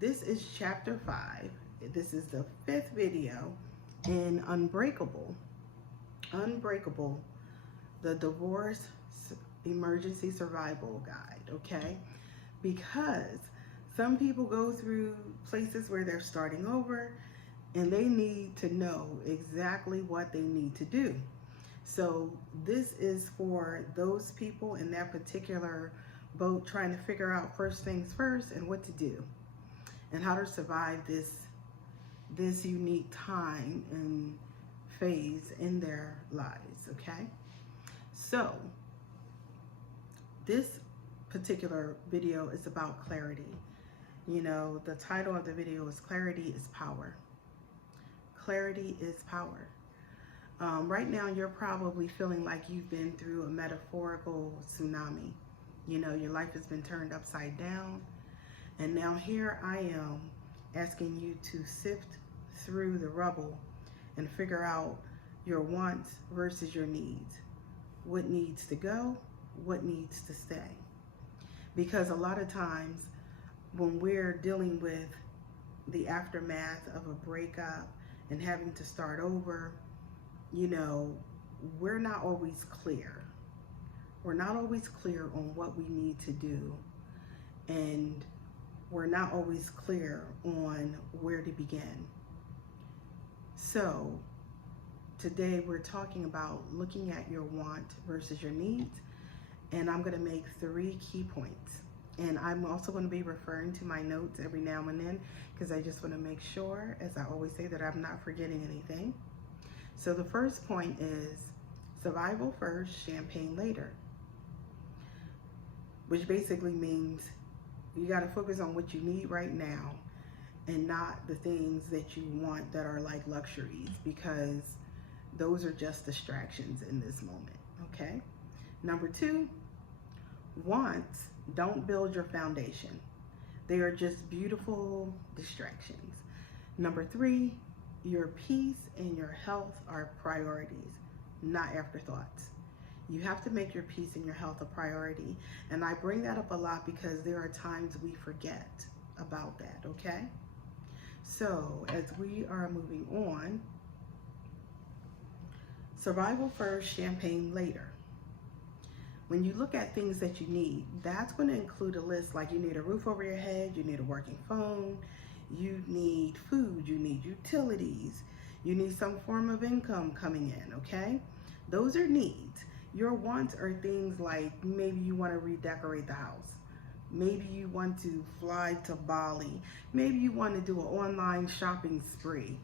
This is chapter 5. This is the 5th video in Unbreakable. Unbreakable, the divorce emergency survival guide, okay? Because some people go through places where they're starting over and they need to know exactly what they need to do. So this is for those people in that particular boat trying to figure out first things first and what to do and how to survive this unique time and phase in their lives, okay? So this particular video is about clarity. You know, the title of the video is Clarity is Power. Clarity is power. Right now, you're probably feeling like you've been through a metaphorical tsunami. You know, your life has been turned upside down. And now here I am asking you to sift through the rubble and figure out your wants versus your needs. What needs to go, what needs to stay. Because a lot of times when we're dealing with the aftermath of a breakup and having to start over, you know, we're not always clear. We're not always clear on what we need to do. And we're not always clear on where to begin. So today we're talking about looking at your want versus your needs. And I'm going to make 3 key points. And I'm also going to be referring to my notes every now and then because I just want to make sure, as I always say, that I'm not forgetting anything. So the first point is survival first, champagne later. Which basically means you got to focus on what you need right now and not the things that you want that are like luxuries, because those are just distractions in this moment, okay? Number 2, wants don't build your foundation. They are just beautiful distractions. Number 3, your peace and your health are priorities, not afterthoughts. You have to make your peace and your health a priority. And I bring that up a lot because there are times we forget about that, okay? So as we are moving on, survival first, champagne later. When you look at things that you need, that's going to include a list like you need a roof over your head, you need a working phone, you need food, you need utilities, you need some form of income coming in, okay? Those are needs. Your wants are things like maybe you want to redecorate the house. Maybe you want to fly to Bali. Maybe you want to do an online shopping spree.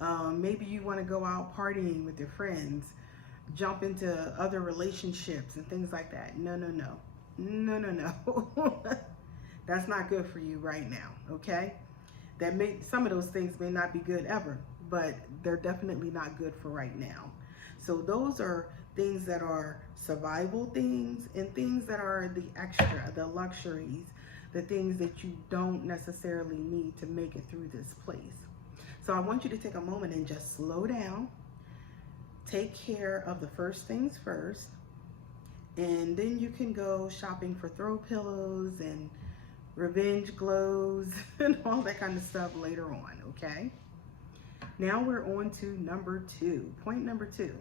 Maybe you want to go out partying with your friends, jump into other relationships and things like that. No. That's not good for you right now, okay? Some of those things may not be good ever, but they're definitely not good for right now. So those are things that are survival things and things that are the extra, the luxuries, the things that you don't necessarily need to make it through this place. So I want you to take a moment and just slow down, take care of the first things first, and then you can go shopping for throw pillows and revenge glows and all that kind of stuff later on, okay? Now we're on to number 2. Point number 2.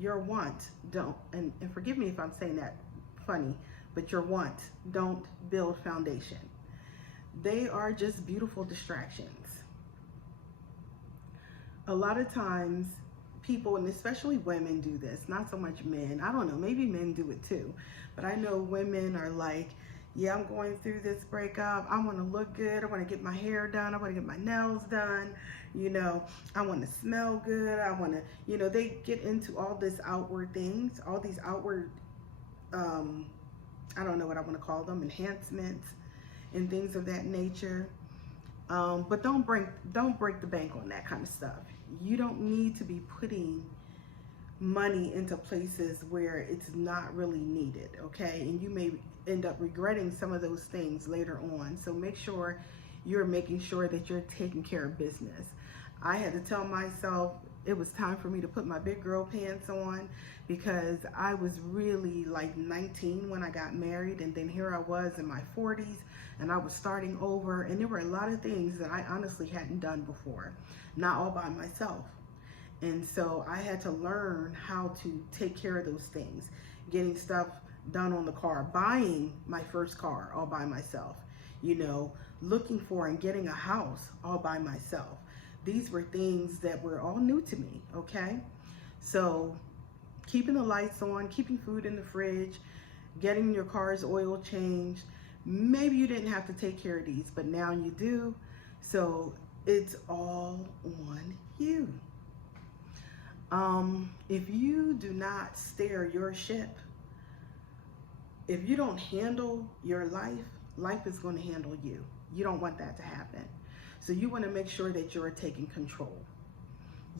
Your want don't, and forgive me if I'm saying that funny, but your wants don't build foundation. They are just beautiful distractions. A lot of times people, and especially women, do this, not so much men. I don't know, maybe men do it too, but I know women are like, yeah, I'm going through this breakup. I want to look good. I want to get my hair done. I want to get my nails done. You know, I want to smell good. I want to, you know, they get into all this outward things, all these outward, I don't know what I want to call them, enhancements and things of that nature. But don't break the bank on that kind of stuff. You don't need to be putting money into places where it's not really needed, okay? And you may end up regretting some of those things later on. So make sure you're making sure that you're taking care of business. I had to tell myself It was time for me to put my big girl pants on because I was really like 19 when I got married, and then here I was in my 40s and I was starting over, and there were a lot of things that I honestly hadn't done before, not all by myself. And so I had to learn how to take care of those things, getting stuff done on the car, buying my first car all by myself, you know, looking for and getting a house all by myself. These were things that were all new to me, okay? So keeping the lights on, keeping food in the fridge, getting your car's oil changed. Maybe you didn't have to take care of these, but now you do. So it's all on you. If you do not steer your ship, if you don't handle your life, life is going to handle you. You don't want that to happen. So you want to make sure that you're taking control.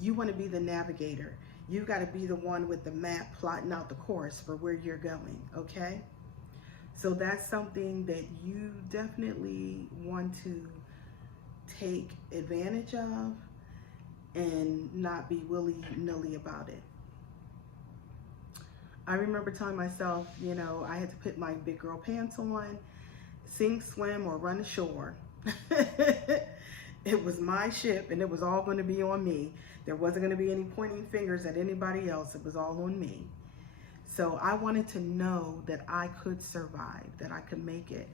You want to be the navigator. You got to be the one with the map plotting out the course for where you're going, okay? So that's something that you definitely want to take advantage of and not be willy-nilly about it. I remember telling myself, you know, I had to put my big girl pants on, sink, swim, or run ashore. It was my ship and it was all going to be on me. There wasn't going to be any pointing fingers at anybody else. It was all on me. So I wanted to know that I could survive, that I could make it.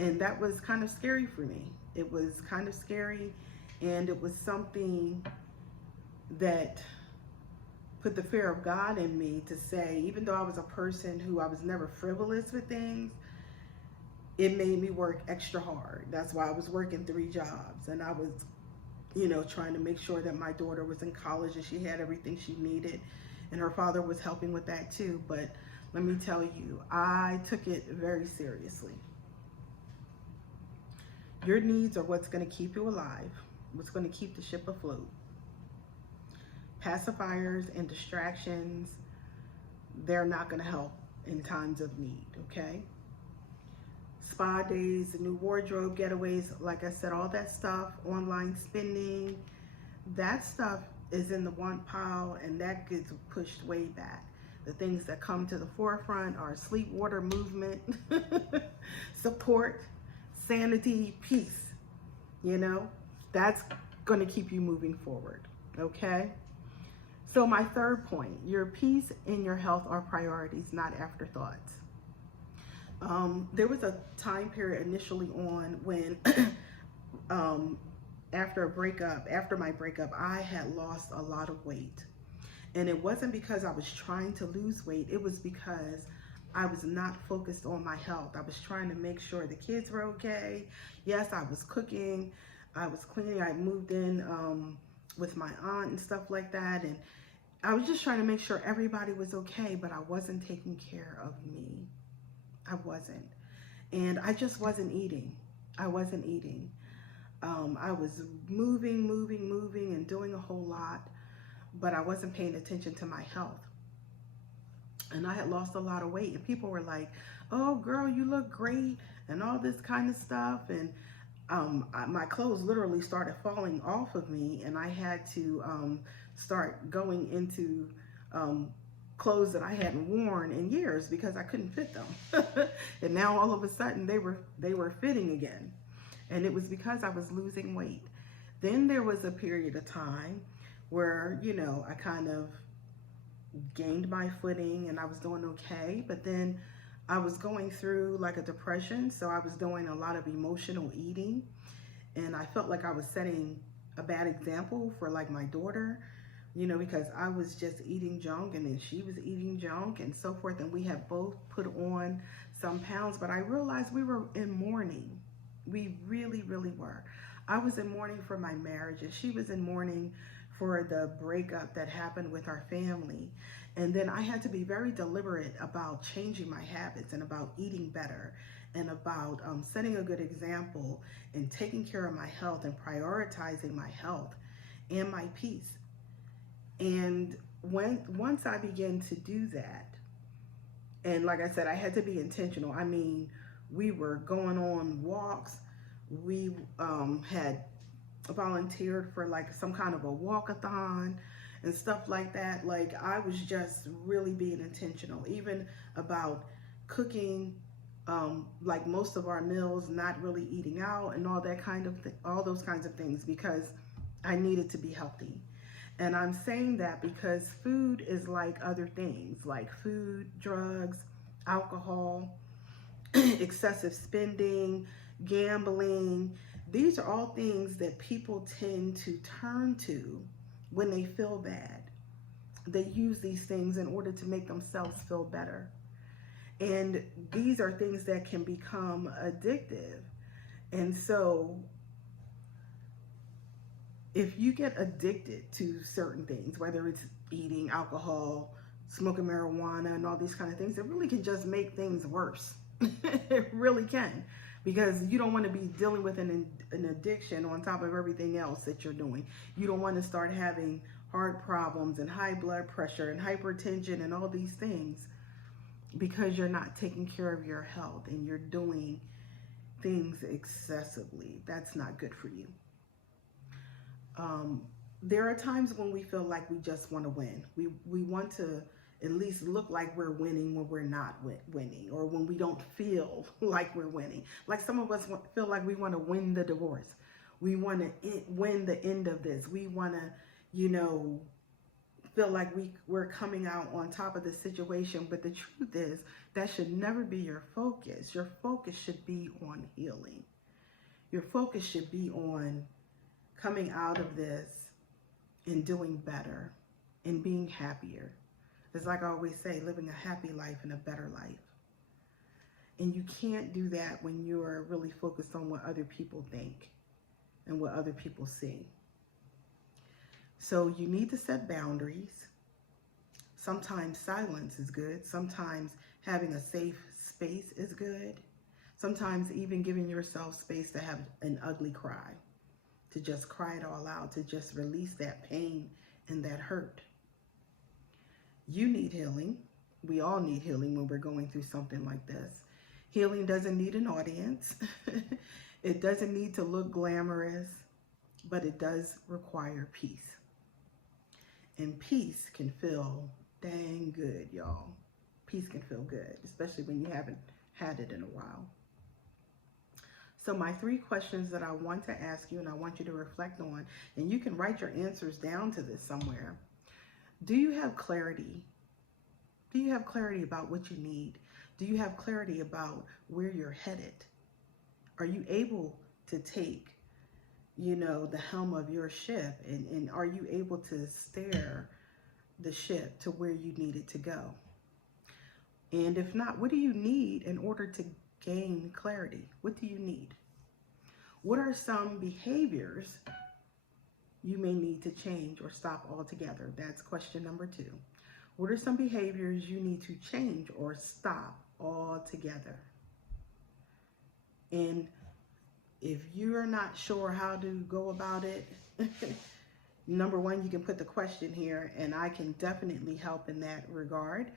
And that was kind of scary for me. It was kind of scary, and it was something that put the fear of God in me to say, even though I was a person who I was never frivolous with things, it made me work extra hard. That's why I was working 3 jobs, and I was, you know, trying to make sure that my daughter was in college and she had everything she needed, and her father was helping with that too. But let me tell you, I took it very seriously. Your needs are what's going to keep you alive, what's going to keep the ship afloat. Pacifiers and distractions, they're not going to help in times of need, okay? Spa days, new wardrobe getaways, like I said, all that stuff, online spending, that stuff is in the want pile, and that gets pushed way back. The things that come to the forefront are sleep, water, movement, support, sanity, peace. You know, that's going to keep you moving forward, okay? So my third point, your peace and your health are priorities, not afterthoughts. There was a time period initially on when after my breakup, I had lost a lot of weight. And it wasn't because I was trying to lose weight. It was because I was not focused on my health. I was trying to make sure the kids were okay. Yes, I was cooking. I was cleaning. I moved in with my aunt and stuff like that. And I was just trying to make sure everybody was okay, but I wasn't taking care of me. I wasn't. And I just wasn't eating. I wasn't eating. I was moving and doing a whole lot, but I wasn't paying attention to my health. And I had lost a lot of weight, and people were like, oh girl, you look great, and all this kind of stuff. And my clothes literally started falling off of me, and I had to start going into clothes that I hadn't worn in years because I couldn't fit them. And now all of a sudden they were fitting again. And it was because I was losing weight. Then there was a period of time where, you know, I kind of gained my footing and I was doing okay, but then I was going through like a depression, so I was doing a lot of emotional eating, and I felt like I was setting a bad example for like my daughter, you know, because I was just eating junk and then she was eating junk and so forth, and we had both put on some pounds, but I realized we were in mourning. We really were. I was in mourning for my marriage, and she was in mourning for the breakup that happened with our family. And then I had to be very deliberate about changing my habits and about eating better and about setting a good example and taking care of my health and prioritizing my health and my peace. And once I began to do that, and like I said, I had to be intentional. I mean, we were going on walks. We had volunteered for like some kind of a walkathon, and stuff like that. Like, I was just really being intentional, even about cooking, like most of our meals, not really eating out and all that kind of all those kinds of things, because I needed to be healthy. And I'm saying that because food is like other things, like food, drugs, alcohol, excessive spending, gambling. These are all things that people tend to turn to when they feel bad. They use these things in order to make themselves feel better. And these are things that can become addictive. And so, if you get addicted to certain things, whether it's eating alcohol, smoking marijuana, and all these kind of things, it really can just make things worse. It really can, because you don't want to be dealing with an addiction on top of everything else that you're doing. You don't want to start having heart problems and high blood pressure and hypertension and all these things, because you're not taking care of your health and you're doing things excessively. That's not good for you. There are times when we feel like we just want to win. We want to at least look like we're winning when we're not winning, or when we don't feel like we're winning. Like, some of us feel like we want to win the divorce. We want to win the end of this. We want to, feel like we're coming out on top of the situation. But the truth is, that should never be your focus. Your focus should be on healing. Your focus should be on coming out of this and doing better and being happier. It's like I always say, living a happy life and a better life. And you can't do that when you're really focused on what other people think and what other people see. So you need to set boundaries. Sometimes silence is good. Sometimes having a safe space is good. Sometimes even giving yourself space to have an ugly cry, to just cry it all out, to just release that pain and that hurt. You need healing. We all need healing when we're going through something like this. Healing doesn't need an audience. It doesn't need to look glamorous, but it does require peace. And peace can feel dang good, y'all. Peace can feel good, especially when you haven't had it in a while. So my 3 questions that I want to ask you and I want you to reflect on, and you can write your answers down to this somewhere. Do you have clarity? Do you have clarity about what you need? Do you have clarity about where you're headed? Are you able to take, the helm of your ship, and are you able to steer the ship to where you need it to go? And if not, what do you need in order to gain clarity? What do you need? What are some behaviors you may need to change or stop altogether? That's question number 2. What are some behaviors you need to change or stop altogether? And if you're not sure how to go about it, number 1, you can put the question here, and I can definitely help in that regard.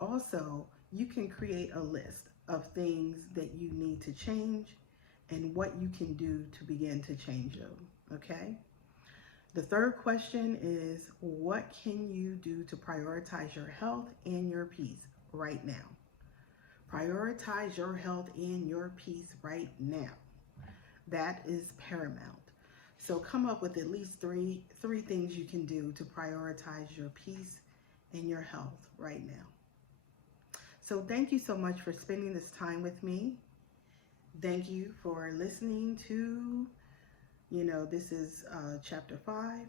Also, you can create a list of things that you need to change and what you can do to begin to change them, okay? The 3rd question is, what can you do to prioritize your health and your peace right now? Prioritize your health and your peace right now. That is paramount. So come up with at least three things you can do to prioritize your peace and your health right now. So thank you so much for spending this time with me. Thank you for listening to, this is chapter 5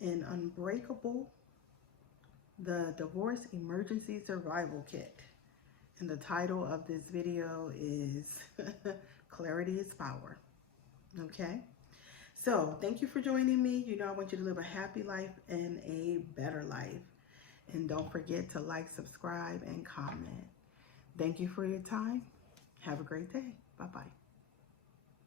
in Unbreakable, the Divorce Emergency Survival Kit. And the title of this video is Clarity is Power. Okay? So thank you for joining me. I want you to live a happy life and a better life. And don't forget to like, subscribe, and comment. Thank you for your time. Have a great day. Bye-bye.